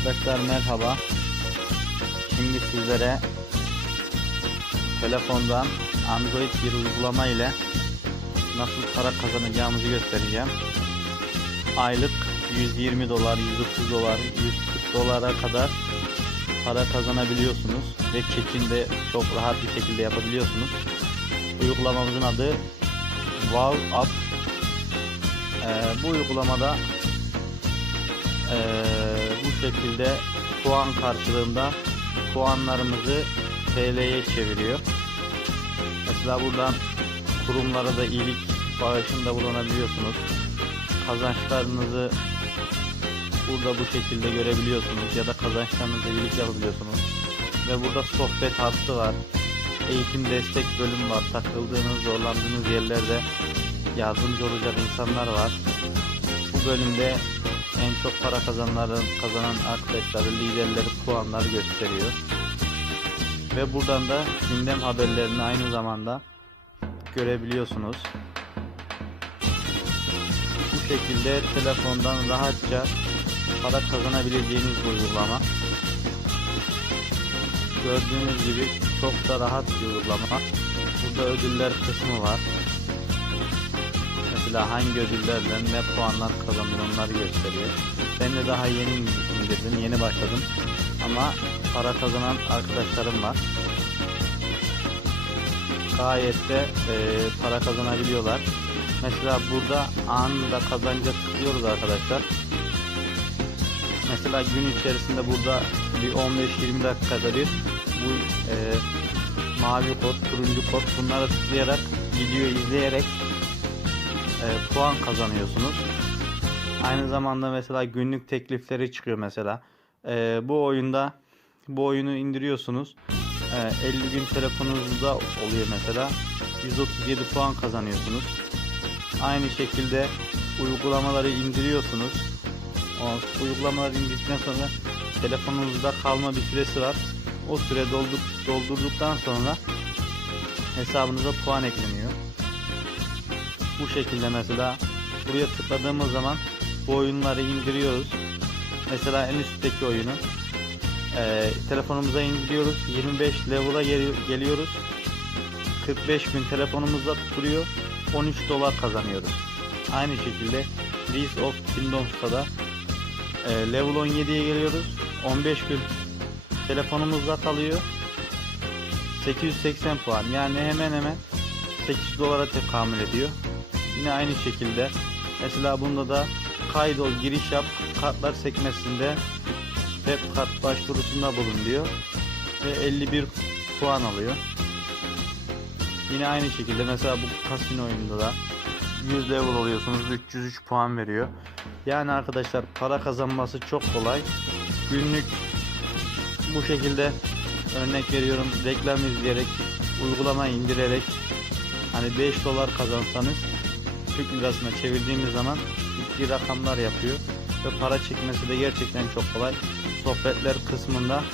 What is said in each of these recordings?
Arkadaşlar merhaba. Şimdi sizlere telefondan Android bir uygulama ile nasıl para kazanacağımızı göstereceğim. Aylık 120 dolar, 130 dolar, 140 dolara kadar para kazanabiliyorsunuz ve çekinde çok rahat bir şekilde yapabiliyorsunuz. Uygulamamızın adı Wow App. Ee, bu uygulamada ee, bu şekilde puan karşılığında puanlarımızı TL'ye çeviriyor. Mesela buradan kurumlara da iyilik bağışında bulunabiliyorsunuz. Kazançlarınızı burada bu şekilde görebiliyorsunuz ya da kazançlarınızla iyilik yapabiliyorsunuz. Ve burada sohbet hattı var. Eğitim destek bölümü var. Takıldığınız, zorlandığınız yerlerde yardımcı olacak insanlar var. Bu bölümde en çok para kazananların kazanan arkadaşları, liderleri, puanları gösteriyor. Ve buradan da gündem haberlerini aynı zamanda görebiliyorsunuz. Bu şekilde telefondan rahatça para kazanabileceğiniz bir uygulama. Gördüğünüz gibi çok da rahat bir uygulama. Burada ödüller kısmı var. Mesela hangi ödüllerden ne puanlar onları gösteriyor. Ben de daha yeni indirdim, yeni başladım. Ama para kazanan arkadaşlarım var. Gayet de e, para kazanabiliyorlar. Mesela burada anında kazanca tıklıyoruz arkadaşlar. Mesela gün içerisinde burada bir 15-20 dakikada bir bu e, mavi kod, turuncu kod bunları tıklayarak video izleyerek e, puan kazanıyorsunuz. Aynı zamanda mesela günlük teklifleri çıkıyor mesela. E, bu oyunda bu oyunu indiriyorsunuz. E, 50 gün telefonunuzda oluyor mesela. 137 puan kazanıyorsunuz. Aynı şekilde uygulamaları indiriyorsunuz. O uygulamaları indirdikten sonra telefonunuzda kalma bir süresi var. O süre doldur, doldurduktan sonra hesabınıza puan ekleniyor. Bu şekilde mesela buraya tıkladığımız zaman bu oyunları indiriyoruz. Mesela en üstteki oyunu e, telefonumuza indiriyoruz. 25 level'a gel- geliyoruz. 45 gün telefonumuzda duruyor. 13 dolar kazanıyoruz. Aynı şekilde Rise of Kingdoms'ta da e, level 17'ye geliyoruz. 15 gün telefonumuzda kalıyor. 880 puan. Yani hemen hemen 8 dolara tekamül ediyor. Yine aynı şekilde mesela bunda da kaydol giriş yap kartlar sekmesinde hep kart başvurusunda bulun diyor ve 51 puan alıyor. Yine aynı şekilde mesela bu kasino oyununda da 100 level oluyorsunuz 303 puan veriyor. Yani arkadaşlar para kazanması çok kolay. Günlük bu şekilde örnek veriyorum reklam izleyerek uygulama indirerek hani 5 dolar kazansanız Türk lirasına çevirdiğimiz zaman ciddi rakamlar yapıyor ve para çekmesi de gerçekten çok kolay. Sohbetler kısmında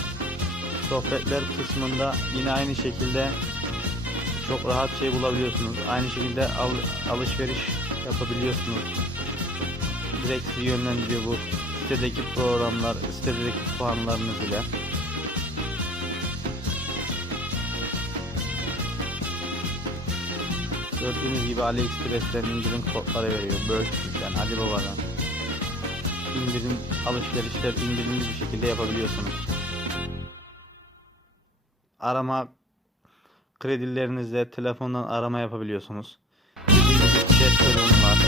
sohbetler kısmında yine aynı şekilde çok rahat şey bulabiliyorsunuz. Aynı şekilde al, alışveriş yapabiliyorsunuz. Direkt sizi yönlendiriyor bu sitedeki programlar, sitedeki puanlarınız ile. Gördüğünüz gibi AliExpress'ten indirim kodları veriyor. Birch'ten, Alibaba'dan. indirim alışverişler indirimli bir şekilde yapabiliyorsunuz. Arama kredilerinizle telefondan arama yapabiliyorsunuz. Gibi chat bölümü var.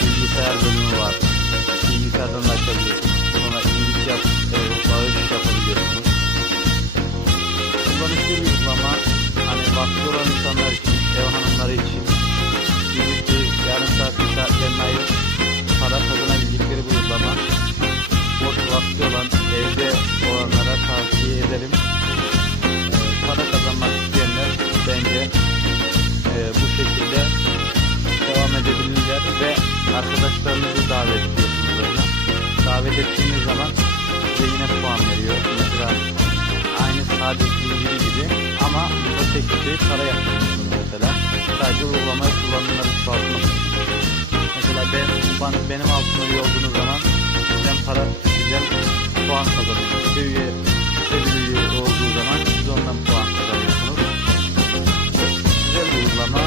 Bilgisayar bölümü var. Bilgisayardan da açabiliyorsunuz. Sonra iyilik yap, e, bağış yapabiliyorsunuz. Kullanışlı bir uygulama. Hani vakti olan insanlar için, ev hanımları için günlük bir yarım saat, bir saatlerini ayırıp para kazanabildikleri bir uygulama. Boş vakti olan, evde olanlara tavsiye ederim. Ee, para kazanmak isteyenler bence e, bu şekilde devam edebilirler ve arkadaşlarınızı davet ediyorsunuz oyuna. Davet ettiğiniz zaman size yine puan veriyor. Mesela aynı sade zinciri gibi ama o teklifi para yapıyorsunuz puanı benim altına yorduğunuz zaman ben para güzel puan kazanıyorum. İşte üye, işte olduğu zaman siz ondan puan kazanıyorsunuz. Güzel bir uygulama.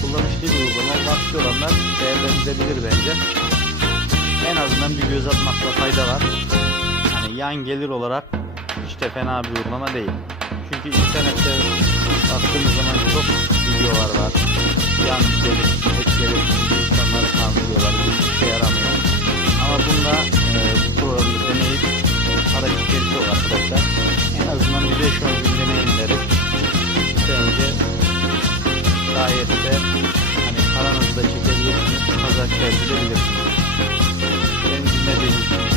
Kullanışlı bir uygulama. Vakti olanlar değerlendirilebilir bence. En azından bir göz atmakta fayda var. Hani yan gelir olarak işte fena bir uygulama değil. Çünkü internette baktığımız zaman çok videolar var. Yan gelir, ek gelir, gayet de hani paranızı da çekebilirsiniz, kazanç elde edebilirsiniz. Beni dinlediğiniz için